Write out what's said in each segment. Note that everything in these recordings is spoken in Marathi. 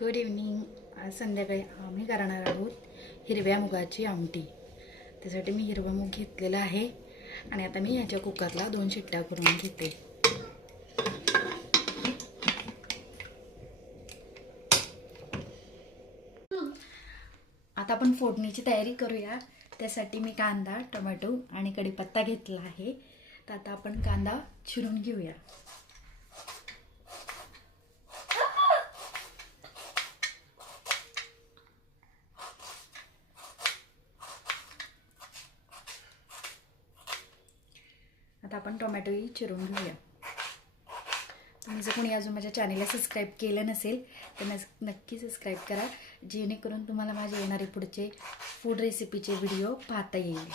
Good evening. आज संध्याकाळी आम्ही करणार आहोत हिरव्या मुगाची आमटी. त्यासाठी मी हिरवा मूग घेतलेला आहे आणि आता मी ह्याच्या कुकरला 2 शिट्ट्या करून घेते. आता आपण फोडणीची तयारी करूया. त्यासाठी मी कांदा, टोमॅटो आणि कढीपत्ता घेतला आहे. तर आता आपण कांदा चिरून घेऊया. आता आपण टोमॅटोही चिरून घेऊया. तुम्ही जर कोणी अजून माझ्या चॅनेलला सबस्क्राईब केलं नसेल तर नक्की सबस्क्राईब करा, जेणेकरून तुम्हाला माझे येणारे पुढचे फूड रेसिपीचे व्हिडिओ पाहता येईल.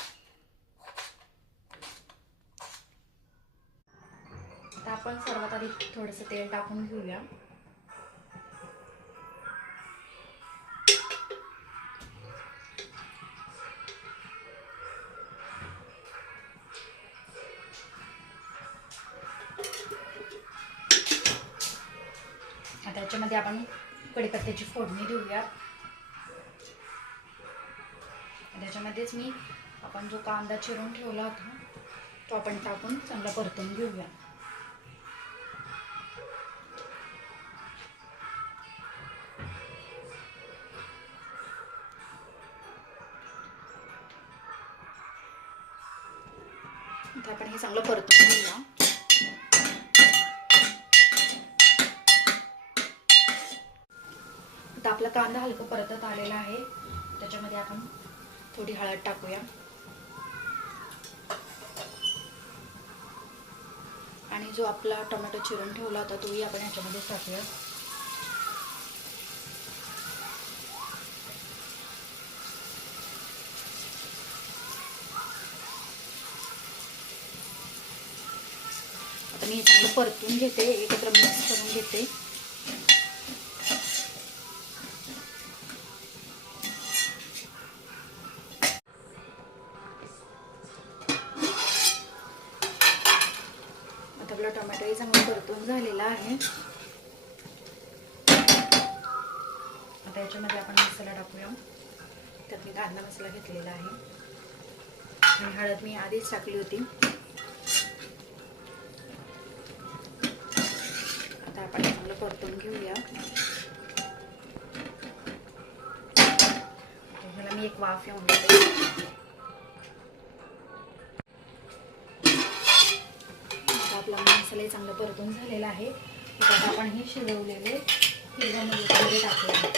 आता आपण सर्वात आधी थोडंसं तेल टाकून घेऊया. आता याच्यामध्ये आपण कढीपत्त्याची फोडणी देऊया. त्याच्यामध्येच मी आपण जो कांदा चिरून ठेवला होता तो आपण टाकून चांगला परतून घेऊया. आता आपण हे चांगलं परतून घेऊया. आता आपला कांदा हलका परतत आलेला आहे. त्याच्यामध्ये आपण थोडी हळद टाकूया आणि जो आपला टोमॅटो चिरून ठेवला होता तोही आपण ह्याच्यामध्ये टाकूया. आता मी हे चांगलं परतून घेते, एकत्र मिक्स करून घेते. आपला टोमॅटोही चांगला परतून झालेला आहे. आता याच्यामध्ये आपण मसाला टाकूया. त्यात मी कांदा मसाला घेतलेला आहे आणि हळद मी आधीच टाकली होती. आता आपण चांगलं परतून घेऊया. ह्याला मी एक वाफ येऊन देते. आपला मसाला चांगला परतून झालेला आहे. आता आपण हे शिजवलेले हिरव्या मुगामध्ये टाकूया.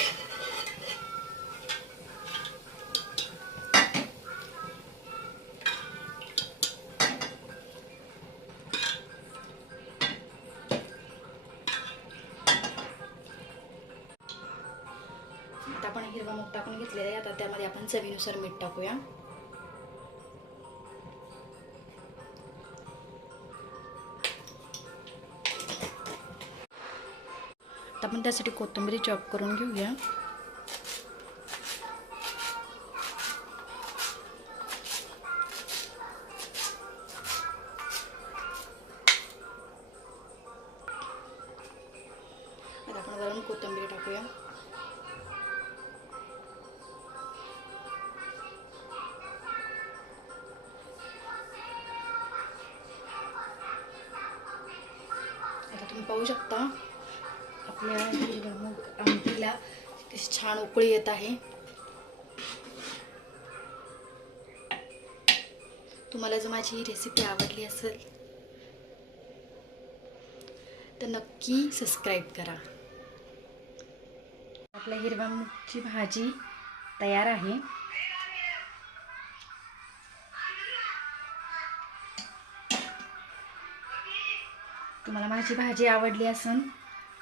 आता आपण हिरवा मूग टाकून घेतलेला आहे. आता त्यामध्ये आपण चवीनुसार मीठ टाकूया. आता आपण त्यासाठी कोथिंबीर चॉप करून घेऊया. आता आपण वरून कोथिंबीर टाकूया. आता तुम्ही पाहू शकता आपल्या हिरव्या मूग आमटीला कशी छान उकळी येत आहे. तुम्हाला जर माझी ही रेसिपी आवडली असेल तर नक्की सबस्क्राईब करा. आपल्या हिरव्या मूगची भाजी तयार आहे. तुम्हाला माझी भाजी आवडली असेल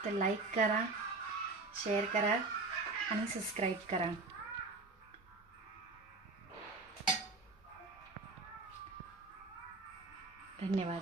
तर लाईक करा, शेअर करा आणि सबस्क्राईब करा. धन्यवाद.